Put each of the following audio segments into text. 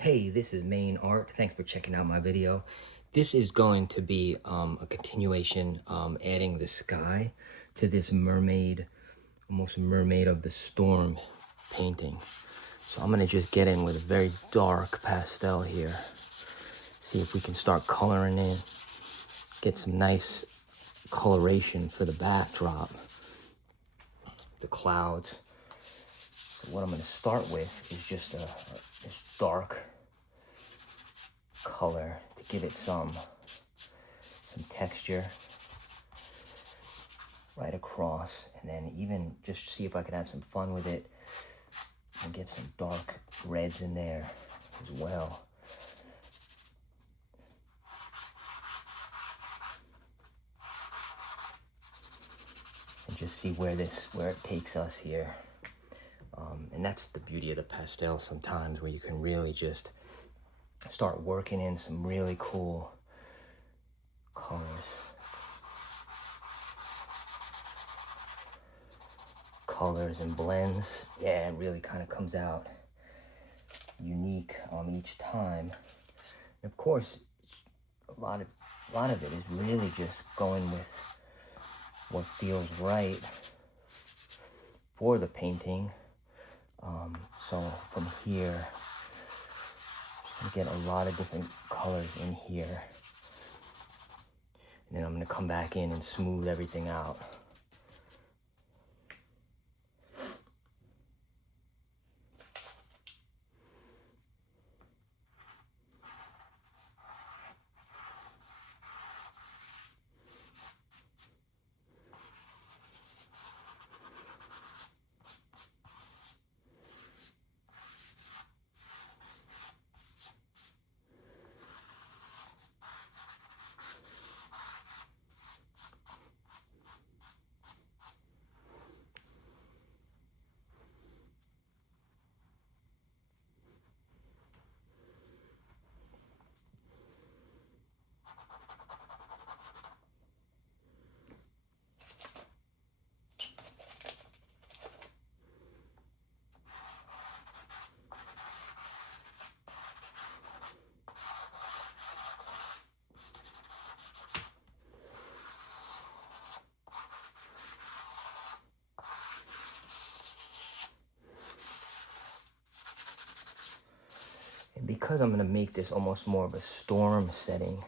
Hey, this is Main Art. Thanks for checking out my video. This is going to be a continuation, adding the sky to this mermaid, almost mermaid of the storm painting. So I'm gonna just get in with a very dark pastel here. See if we can start coloring in, get some nice coloration for the backdrop, the clouds. So what I'm gonna start with is just this dark color to give it some texture right across, and then even just see if I can have some fun with it and get some dark reds in there as well. And just see where it takes us here. And that's the beauty of the pastel sometimes, where you can really just start working in some really cool colors. Colors and blends. Yeah, it really kind of comes out unique each time. And of course, a lot of it is really just going with what feels right for the painting. So from here, you get a lot of different colors in here. And then I'm gonna come back in and smooth everything out. And because I'm gonna make this almost more of a storm setting,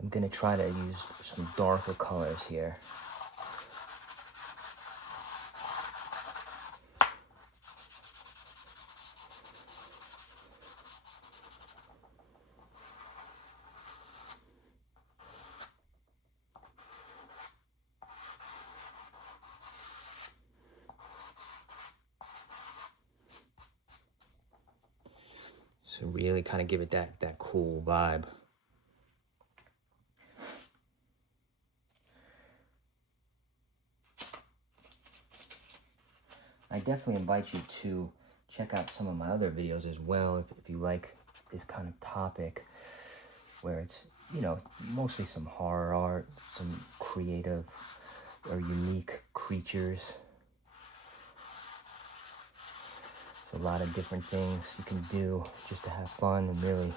I'm gonna try to use some darker colors here. So really kind of give it that cool vibe. I definitely invite you to check out some of my other videos as well if you like this kind of topic, where it's, you know, mostly some horror art, some creative or unique creatures. A lot of different things you can do just to have fun and really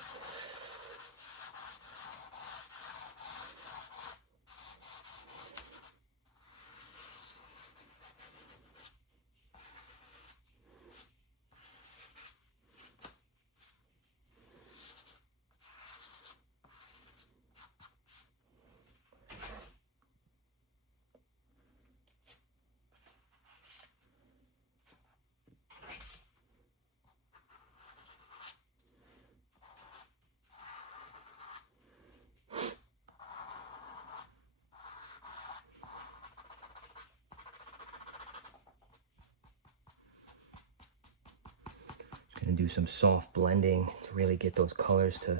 gonna do some soft blending to really get those colors to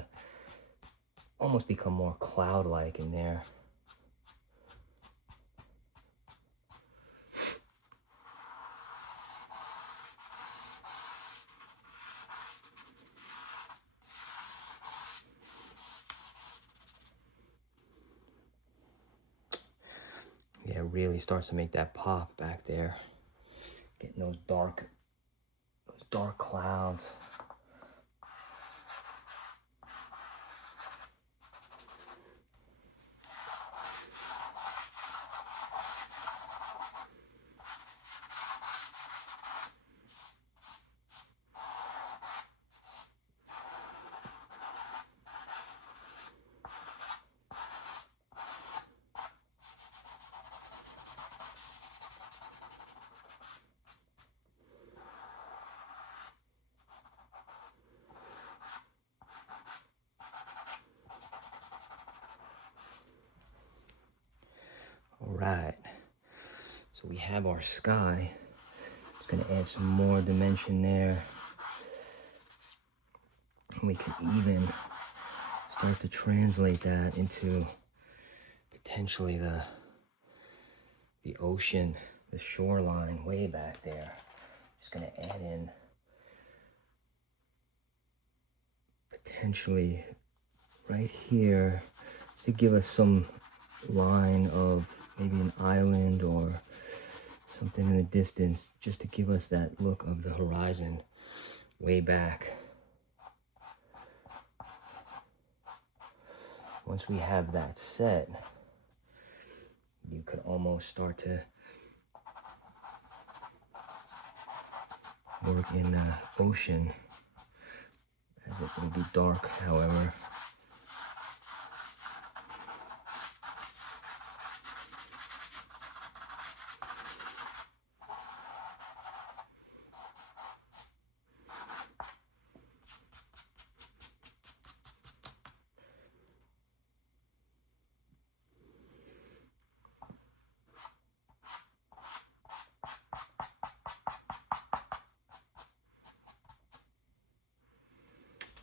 almost become more cloud-like in there. Yeah, it really starts to make that pop back there. Getting those dark clouds. right, so we have our sky. Just gonna add some more dimension there. And we can even start to translate that into potentially the ocean, the shoreline way back there. Just gonna add in potentially right here to give us some line of maybe an island or something in the distance, just to give us that look of the horizon way back. Once we have that set, you could almost start to work in the ocean, as it will be dark, however.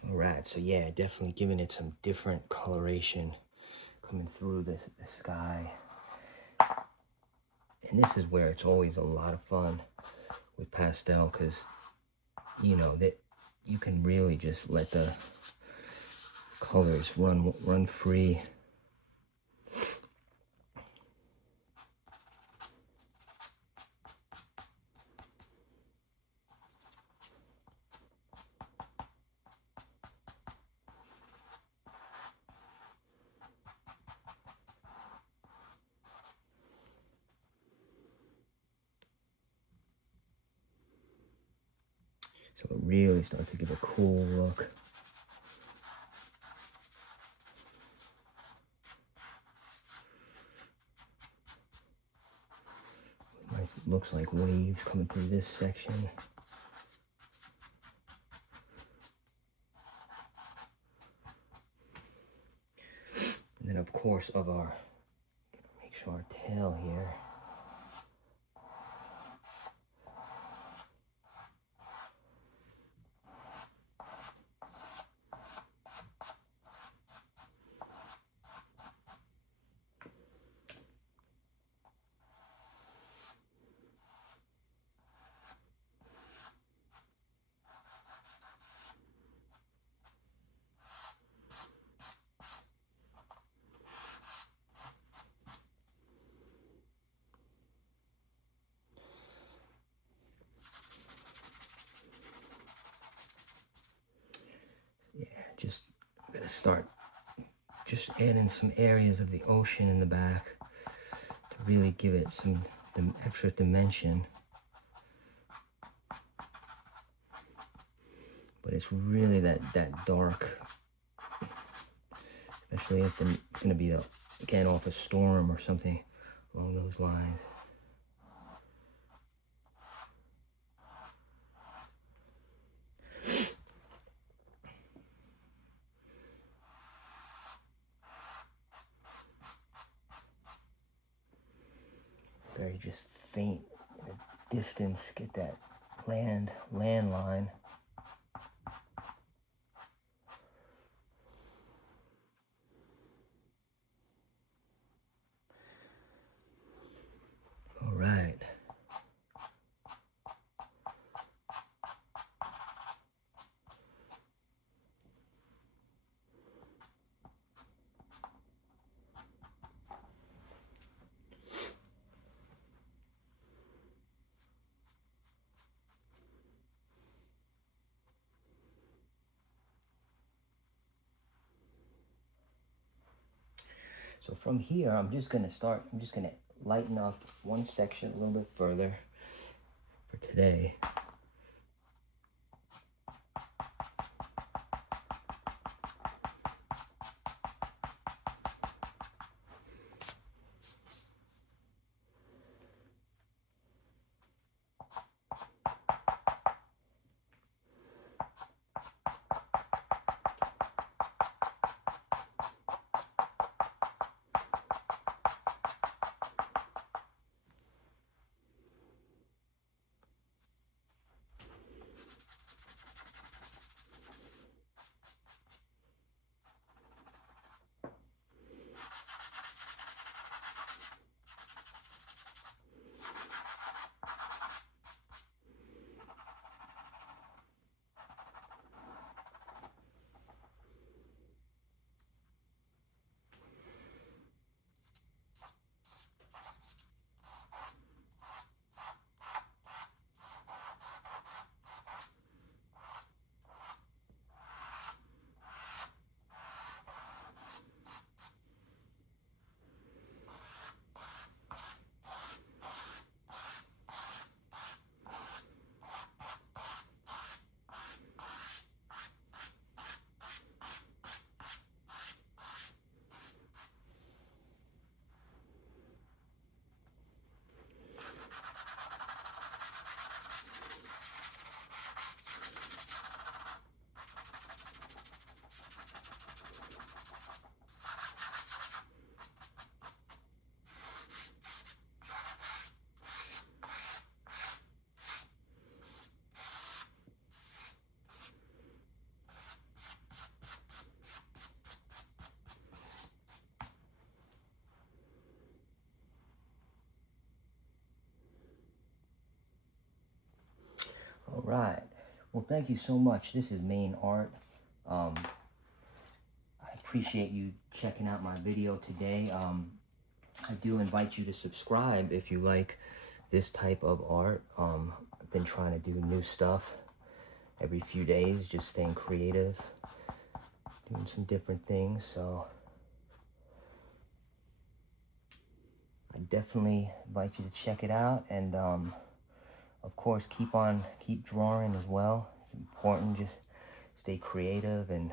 Alright, so yeah, definitely giving it some different coloration coming through the sky. And this is where it's always a lot of fun with pastel, because you know that you can really just let the colors run free. So it really starts to give a cool look. Nice, it looks like waves coming through this section. And then of course of our, make sure our tail here. Yeah, just I'm gonna start just adding some areas of the ocean in the back to really give it some extra dimension. But it's really that dark, especially if it's gonna be again off a storm or something along those lines. Very just faint in the distance, get that land line. All right. So from here, I'm just gonna lighten up one section a little bit further for today. right. Well, thank you so much. This is Main Art. I appreciate you checking out my video today. I do invite you to subscribe if you like this type of art. I've been trying to do new stuff every few days, just staying creative, doing some different things. So I definitely invite you to check it out, and of course keep drawing as well. It's important, just stay creative and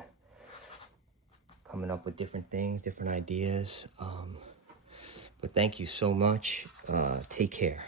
coming up with different things, different ideas. But thank you so much. Take care.